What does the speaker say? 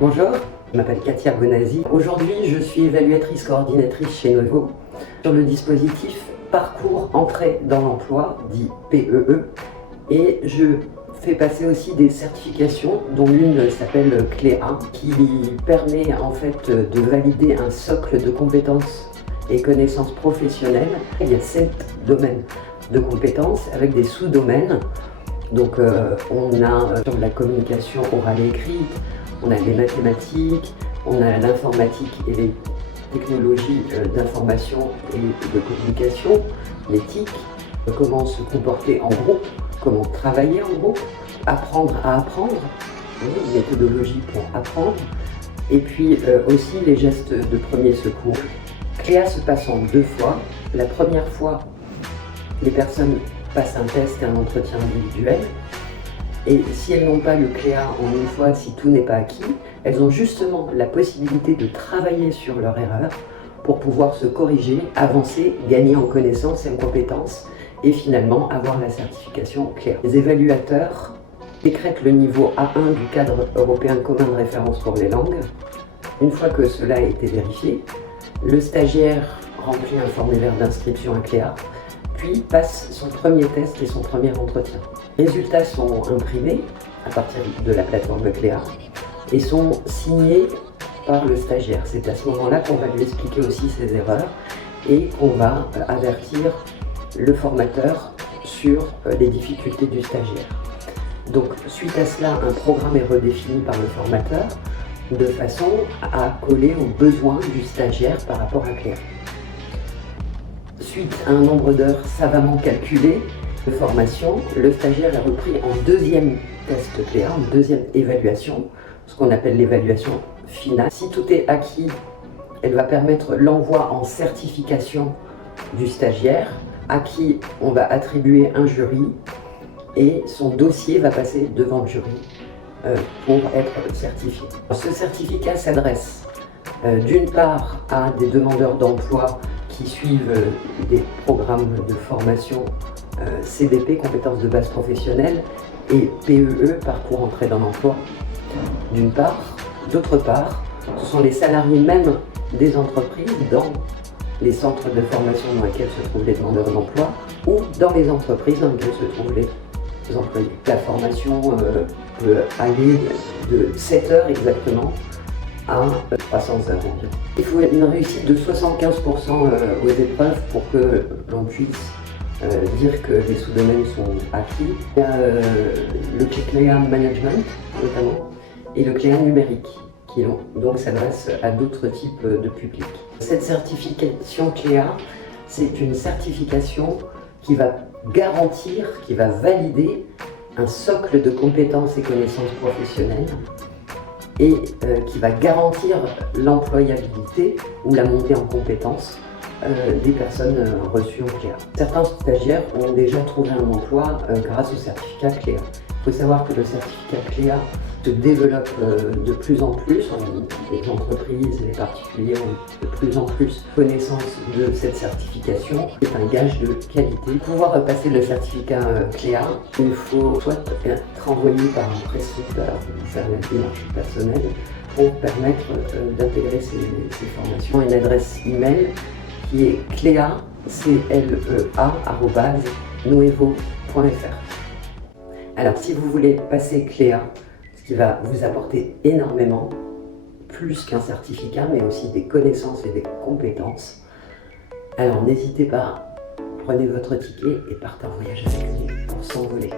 Bonjour, je m'appelle Katia Bonazzi. Aujourd'hui, je suis évaluatrice coordinatrice chez Nuevo sur le dispositif Parcours Entrée dans l'Emploi, dit PEE, et je fais passer aussi des certifications, dont l'une s'appelle CLEA, qui permet en fait de valider un socle de compétences et connaissances professionnelles. Il y a 7 domaines de compétences avec des sous-domaines. Donc on a sur la communication orale et écrite, on a les mathématiques, on a l'informatique et les technologies d'information et de communication, l'éthique, comment se comporter en groupe, comment travailler en groupe, apprendre à apprendre, une méthodologie pour apprendre, et puis aussi les gestes de premier secours. CLEA se passe en 2 fois. La première fois, les personnes passent un test et un entretien individuel. Et si elles n'ont pas le CLEA en une fois, si tout n'est pas acquis, elles ont justement la possibilité de travailler sur leur erreur pour pouvoir se corriger, avancer, gagner en connaissances et en compétences et finalement avoir la certification CLEA. Les évaluateurs décrètent le niveau A1 du cadre européen commun de référence pour les langues. Une fois que cela a été vérifié, le stagiaire remplit un formulaire d'inscription à CLEA, puis passe son premier test et son premier entretien. Les résultats sont imprimés à partir de la plateforme CLEA et sont signés par le stagiaire. C'est à ce moment-là qu'on va lui expliquer aussi ses erreurs et qu'on va avertir le formateur sur les difficultés du stagiaire. Donc suite à cela, un programme est redéfini par le formateur de façon à coller aux besoins du stagiaire par rapport à CLEA. Suite à un nombre d'heures savamment calculé de formation, le stagiaire est repris en deuxième test CLEA, en deuxième évaluation, ce qu'on appelle l'évaluation finale. Si tout est acquis, elle va permettre l'envoi en certification du stagiaire, à qui on va attribuer un jury et son dossier va passer devant le jury pour être certifié. Ce certificat s'adresse d'une part à des demandeurs d'emploi qui suivent des programmes de formation CDP, compétences de base professionnelle, et PEE, parcours entrée dans l'emploi, d'une part. D'autre part, ce sont les salariés même des entreprises dans les centres de formation dans lesquels se trouvent les demandeurs d'emploi ou dans les entreprises dans lesquelles se trouvent les employés. La formation peut aller de 7 heures exactement à 300 heures environ. Il faut une réussite de 75% aux épreuves pour que l'on puisse dire que les sous-domaines sont acquis. Il y a le CLEA Management notamment et le CLEA numérique qui donc s'adresse à d'autres types de publics. Cette certification CLEA, c'est une certification qui va garantir, qui va valider un socle de compétences et connaissances professionnelles et qui va garantir l'employabilité ou la montée en compétences des personnes reçues en CLEA. Certains stagiaires ont déjà trouvé un emploi grâce au certificat CLEA. Il faut savoir que le certificat CLEA se développe de plus en plus. Les entreprises et les particuliers ont de plus en plus connaissance de cette certification. C'est un gage de qualité. Pour pouvoir passer le certificat CLEA, il faut soit être envoyé par un prescripteur ou faire la démarche personnelle pour permettre d'intégrer ces formations. Une adresse email qui est clea@nuevo.fr. Alors si vous voulez passer CLEA, ce qui va vous apporter énormément, plus qu'un certificat, mais aussi des connaissances et des compétences, alors n'hésitez pas, prenez votre ticket et partez en voyage avec nous pour s'envoler.